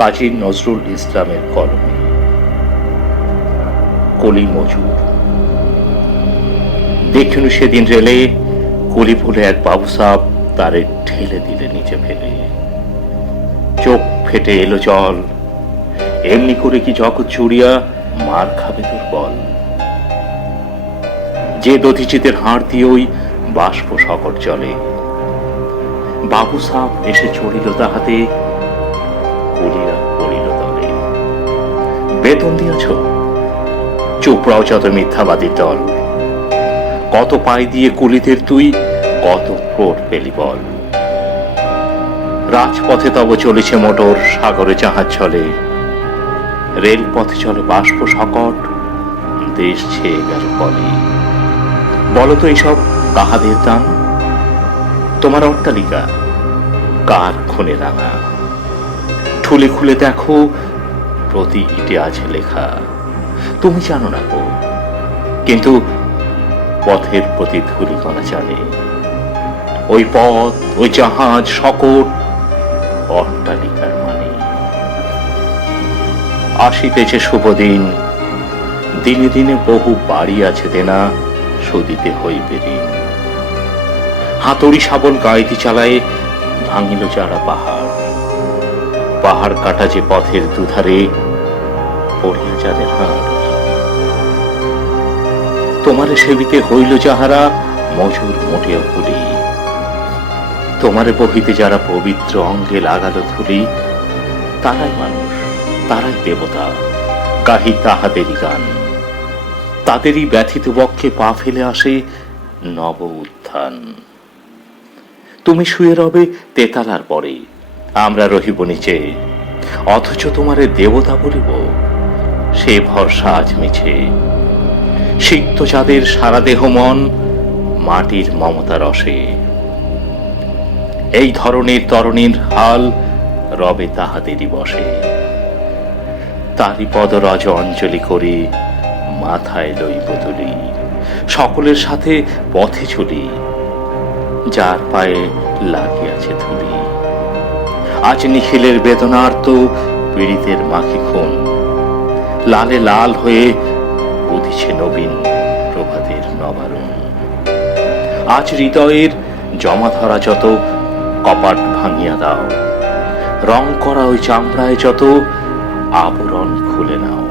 কাজী নজরুল ইসলামের কলমে। কলি মজুর। দেখিনু সেদিন রেলে কলি বলে এক বাবু সাহেব তারে ঠেলে দিলে নিচে ফেলে। চোখ ফেটে এলো জল, এমনি করে কি জগৎ চুড়িয়া মার খাবে তোর বল। যে দধিচিতের হাড় দিয়ে ওই বাষ্প সকট চলে, বাবু সাহেব এসে চড়িল তাহাতে, কলিরা পড়িল তলে। বেতন দিয়াছ? চুপ রাও যত মিথ্যাবাদীর দল। কত পাই দিয়ে কুলিদের তুই কত ক্রোট পেলি বল। রাজপথে তব চলেছে মোটর, সাগরে জাহাজ চলে, রেলপথে চলে বাষ্প সকট, দেশ ছেয়ে গেল কলে। বলতো এইসব কাহাদের দান? তোমার অট্টালিকা কার খুনে রাঙা? ঠুলে খুলে দেখো, প্রতি ইটে আছে লেখা। তুমি জানো না গো, কিন্তু পথের প্রতি ধূলিকণা জানে। ওই পথ, ওই জাহাজ, সকট অট্টালিকার মানে। আসিতেছে শুভ দিন, দিনে দিনে বহু বাড়ি আছে দেনা, সদিতে হইবে ঋণ। হাতুড়ি শাবল গাইতি চালায় ভাঙিল যারা পাহাড়। পাহাড় কাটা যে পথের দুধারে পড়িয়া যাদের হাড়। তোমারে সেবিতে হইল যাহারা মজুর মোটেও কুলি। তোমারে বহিতে যারা পবিত্র অঙ্গে লাগালো ধুলি, তারাই মানুষ, তারাই দেবতা, গাহি তাহাদেরই গান। তাদেরই ব্যথিত বক্ষে পা ফেলে আসে নব উত্থান। তুমি শুয়ে রবে তেতালার পরে, আমরা রহিব নিচে, অথচ তোমারে দেবতা বলিব, সে ভরসা আজ মিছে। সিক্ত যাদের সারা দেহ মন মাটির মমতা রসে, এই ধরনের তরণীর হাল রবে তাহাদেরই বসে। তারই পদরজ অঞ্জলি করি, মাথায় লইব তুলি, সকলের সাথে পথে চলি, যার পায়ে লাগিয়াছে ধুলি। আজ নিখিলের বেদনার্ত পীড়িতের মাখি খুন, লালে লাল হয়ে উদিছে নবীন প্রভাতের নবারুণ। আজ হৃদয়ের জমা ধরা যত কপাট ভাঙিয়া দাও, রং করা ওই চামড়ায় যত আবরণ খুলে নাও।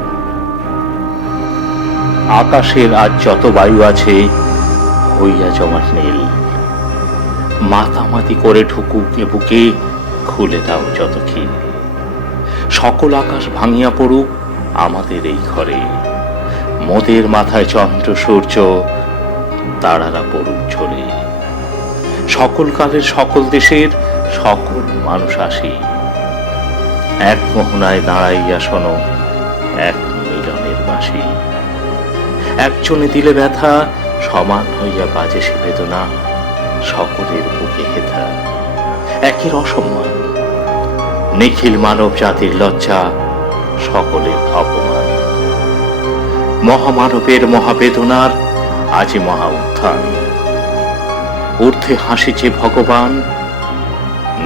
আকাশের আজ যত বায়ু আছে হইয়া জমাট নীল, মাতামাতি করে ঢুকুক এ বুকে, খুলে দাও যত খিল। সকল আকাশ ভাঙিয়া পড়ুক আমাদের এই ঘরে, মোদের মাথায় চন্দ্র সূর্য তারারা পড়ুক ঝরে। সকল কালের সকল দেশের সকল মানুষ আসি, এক মোহনায় দাঁড়াইয়া শোনো এক মিলনের বাঁশি। একজনে দিলে ব্যথা সমান হইয়া বাজে সে বেদনা, সকলের বুকে হেথা একের অসম্মান। নিখিল মানব জাতির লজ্জা, সকলের অপমান। মহামানবের মহাবেদনার আজ মহা উত্থান। ঊর্ধ্বে হাসিছে ভগবান,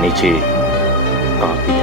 নিচে কাঁপিতে